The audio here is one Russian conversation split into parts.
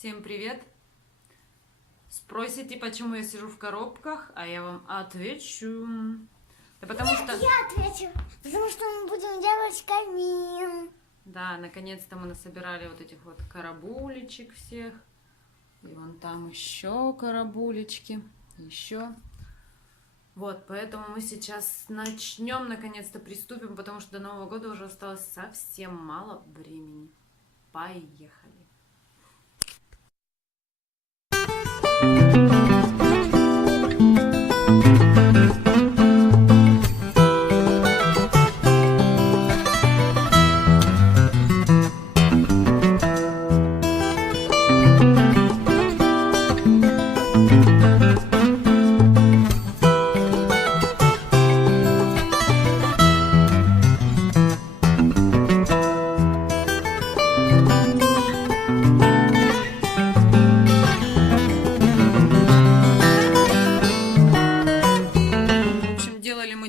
Всем привет! Спросите, почему я сижу в коробках, а я вам отвечу. Да потому что... Я отвечу, потому что мы будем делать камин. Да, наконец-то мы насобирали вот этих вот карабулечек всех. И вон там еще карабулечки, еще. Вот, поэтому мы сейчас начнем, наконец-то приступим, потому что до Нового года уже осталось совсем мало времени. Поехали!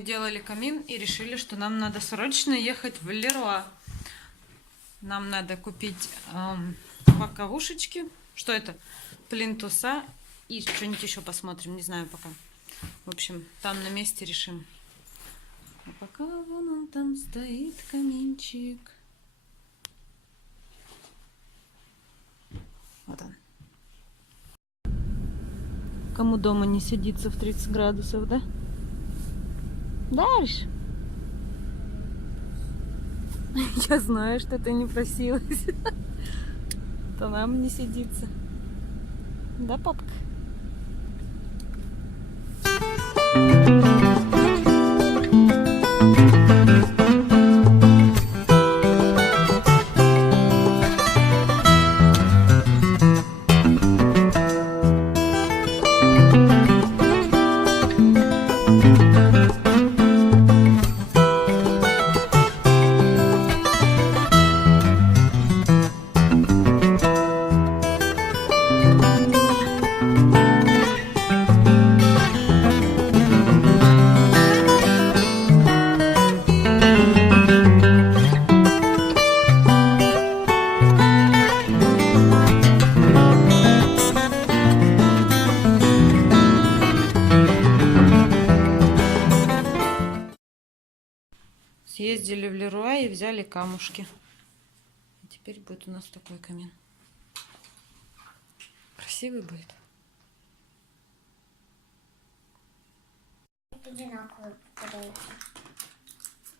Делали камин и решили, что нам надо срочно ехать в Леруа. Нам надо купить боковушечки. Что это? Плинтуса. И что-нибудь еще посмотрим. Не знаю пока. В общем, там на месте решим. А пока вон он там стоит, каминчик. Вот он. Кому дома не сидится в 30 градусов, да? Дальше. Я знаю, что ты не просилась. То нам не сидится. Да, папка? Съездили в Леруа и взяли камушки. И теперь будет у нас такой камин. Красивый будет. Одинаковые попадаются.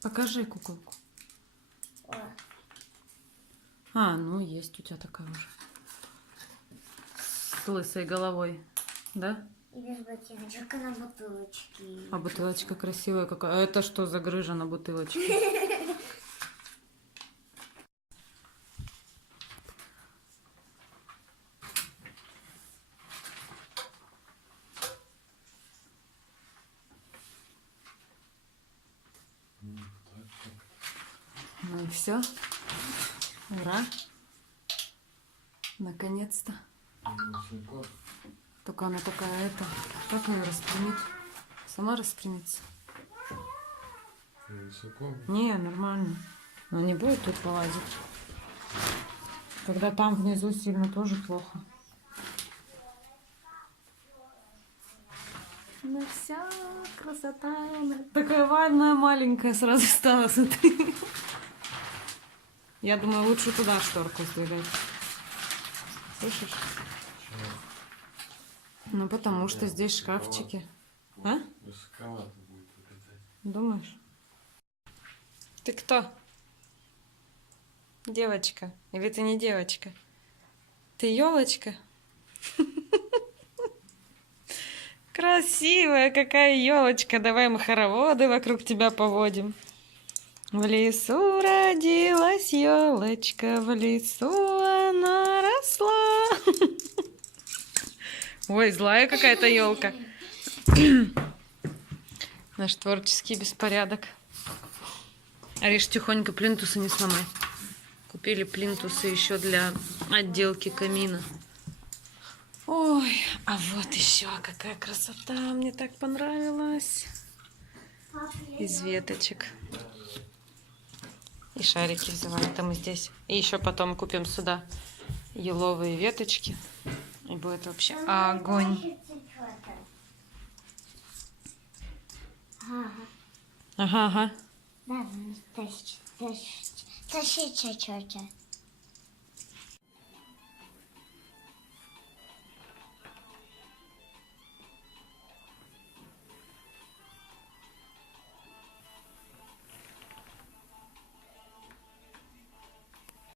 Покажи куколку. О. А, ну есть у тебя такая уже. С лысой головой. Да? И без ботиночек, на бутылочке. А бутылочка красивая какая. А это что за грыжа на бутылочке? Ну и все. Ура. Наконец-то. Только она такая, это, как ее распрямить? Сама распрямится? Высоко? Не, нормально. Но не будет тут полазить. Когда там внизу сильно тоже плохо. Ну вся красота. Такая ванная маленькая сразу стала, смотри. Я думаю, лучше туда шторку сдвигать. Слышишь? Ну, потому что здесь шкафчики. А? Высоковато будет вылезать. Думаешь? Ты кто? Девочка? Или ты не девочка? Ты елочка? Красивая какая елочка. Давай мы хороводы вокруг тебя поводим. В лесу родилась елочка, в лесу она росла. Ой, злая какая-то елка. Наш творческий беспорядок. Ариш, тихонько плинтусы не сломай. Купили плинтусы еще для отделки камина. Ой, а вот еще какая красота. Мне так понравилось. Из веточек. И шарики взяла. Это мы здесь. И еще потом купим сюда еловые веточки. И будет вообще огонь. Ага. Ага, ага. Да, тащи, тетя.